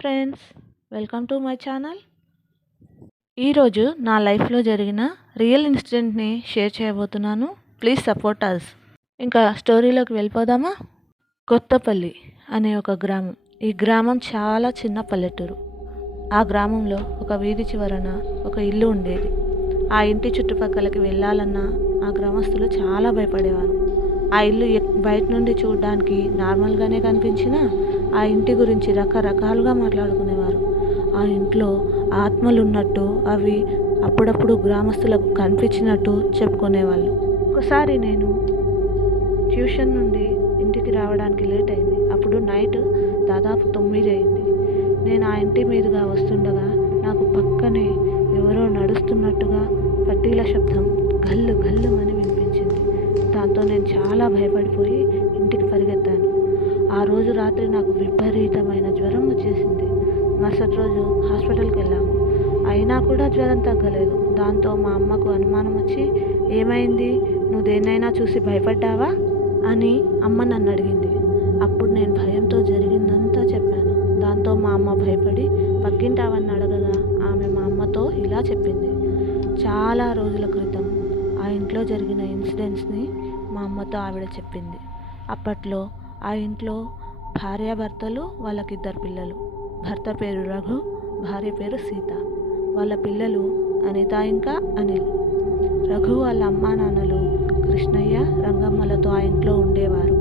Friends, welcome to my channel. ఈరోజు నా లైఫ్లో జరిగిన రియల్ ఇన్సిడెంట్ని షేర్ చేయబోతున్నాను. Please support us. ఇంకా స్టోరీలోకి వెళ్ళిపోదామా? కొత్తపల్లి అనే ఒక గ్రామం. ఈ గ్రామం చాలా చిన్న పల్లెటూరు. ఆ గ్రామంలో ఒక వీధి చివరన ఒక ఇల్లు ఉండేది. ఆ ఇంటి చుట్టుపక్కలకి వెళ్ళాలన్నా ఆ గ్రామస్తులు చాలా భయపడేవారు. ఆ ఇల్లు బయట నుండి చూడడానికి నార్మల్గానే కనిపించినా ఆ ఇంటి గురించి రకరకాలుగా మాట్లాడుకునేవారు. ఆ ఇంట్లో ఆత్మలు ఉన్నట్టు, అవి అప్పుడప్పుడు గ్రామస్తులకు కనిపించినట్టు చెప్పుకునేవాళ్ళు. ఒకసారి నేను ట్యూషన్ నుండి ఇంటికి రావడానికి లేట్ అయింది. అప్పుడు నైట్ దాదాపు 9 అయింది. నేను ఆ ఇంటి మీదుగా వస్తుండగా నాకు పక్కనే ఎవరో నడుస్తున్నట్టుగా పట్టీల శబ్దం గల్లు గల్లు అని వినిపించింది. దాంతో నేను చాలా భయపడిపోయి ఇంటికి పరిగెత్తాను. ఆ రోజు రాత్రి నాకు విపరీతమైన జ్వరం వచ్చేసింది. మరుసటి రోజు హాస్పిటల్కి వెళ్ళాము. అయినా కూడా జ్వరం తగ్గలేదు. దాంతో మా అమ్మకు అనుమానం వచ్చి, ఏమైంది, నువ్వు దేన్నైనా చూసి భయపడ్డావా అని అమ్మ నన్ను అడిగింది. అప్పుడు నేను భయంతో జరిగిందంతా చెప్పాను. దాంతో మా అమ్మ భయపడి పక్కింటావని అడగగా ఆమె మా అమ్మతో ఇలా చెప్పింది. చాలా రోజుల క్రితం ఆ ఇంట్లో జరిగిన ఇన్సిడెంట్స్ని మా అమ్మతో ఆవిడ చెప్పింది. అప్పట్లో ఆ ఇంట్లో భార్యాభర్తలు, వాళ్ళకి 2 పిల్లలు. భర్త పేరు రఘు, భార్య పేరు సీత. వాళ్ళ పిల్లలు అనిత ఇంకా అనిల్. రఘు వాళ్ళ అమ్మా నాన్నలు కృష్ణయ్య, రంగమ్మలతో ఆ ఇంట్లో ఉండేవారు.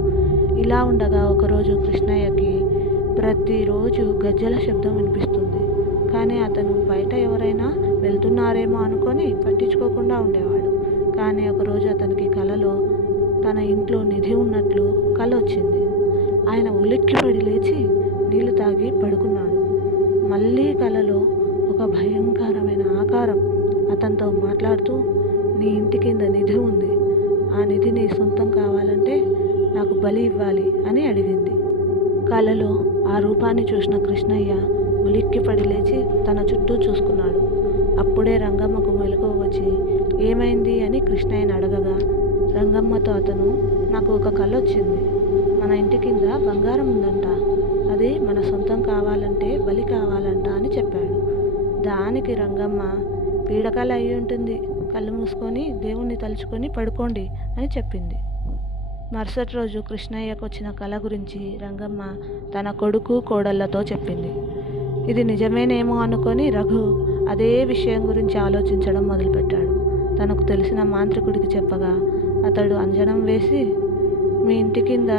ఇలా ఉండగా ఒకరోజు కృష్ణయ్యకి ప్రతిరోజు గజ్జల శబ్దం వినిపిస్తుంది. కానీ అతను బయట ఎవరైనా వెళ్తున్నారేమో అనుకొని పట్టించుకోకుండా ఉండేవాడు. కానీ ఒకరోజు అతనికి కలలో తన ఇంట్లో నిధి ఉన్నట్లు కల వచ్చింది. ఆయన ఉలిక్కిపడి లేచి నీళ్లు తాగి పడుకున్నాడు. మళ్ళీ కలలో ఒక భయంకరమైన ఆకారం అతనితో మాట్లాడుతూ, నీ ఇంటి కింద నిధి ఉంది, ఆ నిధి నీ సొంతం కావాలంటే నాకు బలి ఇవ్వాలి అని అడిగింది. కలలో ఆ రూపాన్ని చూసిన కృష్ణయ్య ఉలిక్కిపడి లేచి తన చుట్టూ చూసుకున్నాడు. అప్పుడే రంగమ్మకు మెలకువ వచ్చి, ఏమైంది అని కృష్ణయ్యని అడగగా రంగమ్మతో అతను, నాకు ఒక కల వచ్చింది, మన ఇంటి కింద బంగారం ఉందంట, అది మన సొంతం కావాలంటే బలి కావాలంట అని చెప్పాడు. దానికి రంగమ్మ, పీడకల అయి ఉంటుంది, కళ్ళు మూసుకొని దేవుణ్ణి తలుచుకొని పడుకోండి అని చెప్పింది. మరుసటి రోజు కృష్ణయ్యకు వచ్చిన కల గురించి రంగమ్మ తన కొడుకు కోడళ్లతో చెప్పింది. ఇది నిజమేనేమో అనుకొని రఘు అదే విషయం గురించి ఆలోచించడం మొదలుపెట్టాడు. తనకు తెలిసిన మాంత్రికుడికి చెప్పగా అతడు అంజనం వేసి, మీ ఇంటి కింద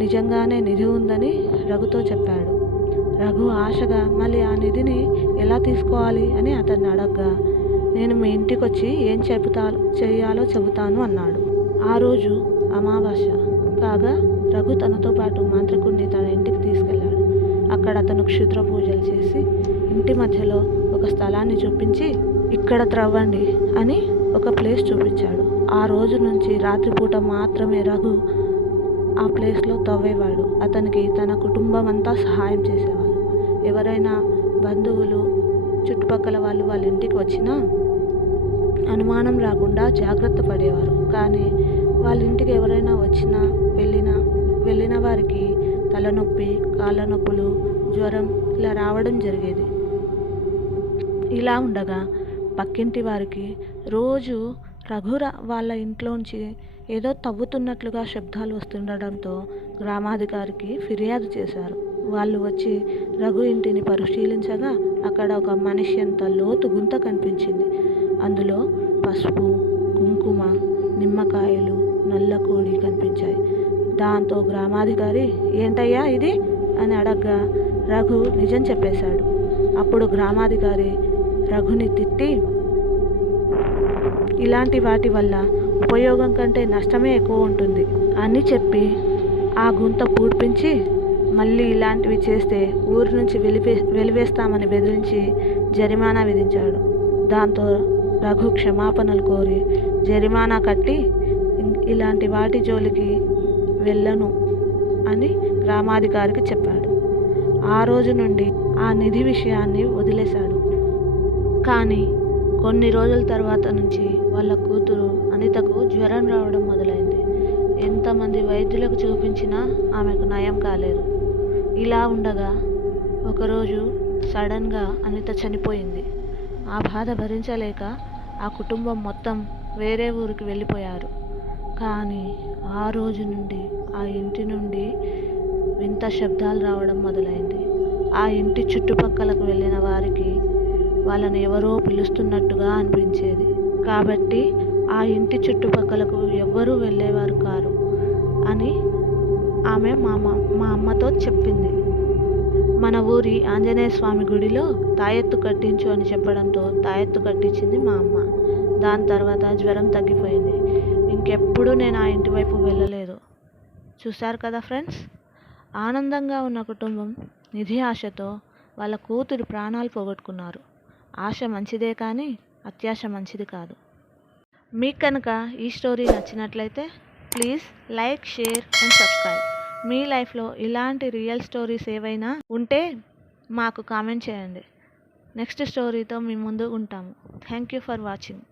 నిజంగానే నిధి ఉందని రఘుతో చెప్పాడు. రఘు ఆశగా మళ్ళీ ఆ నిధిని ఎలా తీసుకోవాలి అని అతన్ని అడగగా, నేను మీ ఇంటికి వచ్చి ఏం చేయాలో చెబుతాను అన్నాడు. ఆ రోజు అమావాస్య కాగా రఘు తనతో పాటు మాంత్రికుడిని తన ఇంటికి తీసుకెళ్లాడు. అక్కడ అతను క్షుద్ర పూజలు చేసి ఇంటి మధ్యలో ఒక స్థలాన్ని చూపించి, ఇక్కడ త్రవ్వండి అని ఒక ప్లేస్ చూపించాడు. ఆ రోజు నుంచి రాత్రిపూట మాత్రమే రఘు ఆ ప్లేస్లో తవ్వేవాడు. అతనికి తన కుటుంబం అంతా సహాయం చేసేవాళ్ళు. ఎవరైనా బంధువులు, చుట్టుపక్కల వాళ్ళు వాళ్ళ ఇంటికి వచ్చినా అనుమానం రాకుండా జాగ్రత్త పడేవారు. కానీ వాళ్ళ ఇంటికి ఎవరైనా వచ్చినా వెళ్ళిన వారికి తలనొప్పి, కాళ్ళ నొప్పులు, జ్వరం ఇలా రావడం జరిగేది. ఇలా ఉండగా పక్కింటి వారికి రోజు రఘు వాళ్ళ ఇంట్లోంచి ఏదో తవ్వుతున్నట్లుగా శబ్దాలు వస్తుండడంతో గ్రామాధికారికి ఫిర్యాదు చేశారు. వాళ్ళు వచ్చి రఘు ఇంటిని పరిశీలించగా అక్కడ ఒక మనిషి అంత లోతు గుంత కనిపించింది. అందులో పసుపు, కుంకుమ, నిమ్మకాయలు, నల్ల కోడి కనిపించాయి. దాంతో గ్రామాధికారి, ఏంటయ్యా ఇది అని అడగ్గా రఘు నిజం చెప్పేశాడు. అప్పుడు గ్రామాధికారి రఘుని తిట్టి, ఇలాంటి వాటి వల్ల ఉపయోగం కంటే నష్టమే ఎక్కువ ఉంటుంది అని చెప్పి ఆ గుంత పూడ్పించి, మళ్ళీ ఇలాంటివి చేస్తే ఊరి నుంచి వెలివేస్తామని బెదిరించి జరిమానా విధించాడు. దాంతో రఘు క్షమాపణలు కోరి జరిమానా కట్టి ఇలాంటి వాటి జోలికి వెళ్ళను అని గ్రామాధికారికి చెప్పాడు. ఆ రోజు నుండి ఆ నిధి విషయాన్ని వదిలేశాడు. కానీ కొన్ని రోజుల తర్వాత నుంచి వాళ్ళ కూతురు అనితకు జ్వరం రావడం మొదలైంది. ఎంతమంది వైద్యులకు చూపించినా ఆమెకు నయం కాలేదు. ఇలా ఉండగా ఒకరోజు సడన్గా అనిత చనిపోయింది. ఆ బాధ భరించలేక ఆ కుటుంబం మొత్తం వేరే ఊరికి వెళ్ళిపోయారు. కానీ ఆ రోజు నుండి ఆ ఇంటి నుండి వింత శబ్దాలు రావడం మొదలైంది. ఆ ఇంటి చుట్టుపక్కలకు వెళ్ళిన వారికి వాళ్ళని ఎవరో పిలుస్తున్నట్టుగా అనిపించేది. కాబట్టి ఆ ఇంటి చుట్టుపక్కలకు ఎవ్వరూ వెళ్ళేవారు కారు అని ఆమె మా అమ్మతో చెప్పింది. మన ఊరి ఆంజనేయ స్వామి గుడిలో తాయెత్తు కట్టించు అని చెప్పడంతో తాయెత్తు కట్టించింది మా అమ్మ. దాని తర్వాత జ్వరం తగ్గిపోయింది. ఇంకెప్పుడు నేను ఆ ఇంటి వైపు వెళ్ళలేదు. చూశారు కదా ఫ్రెండ్స్, ఆనందంగా ఉన్న కుటుంబం నిధి ఆశతో వాళ్ళ కూతురు ప్రాణాలు పోగొట్టుకున్నారు. ఆశ మంచిదే కానీ అత్యాశ మంచిది కాదు. మీకు కనుక ఈ స్టోరీ నచ్చినట్లయితే please like, share and subscribe. మీ లైఫ్లో ఇలాంటి రియల్ స్టోరీస్ ఏవైనా ఉంటే మాకు కామెంట్ చేయండి. నెక్స్ట్ స్టోరీతో మీ ముందు ఉంటాము. Thank you for watching.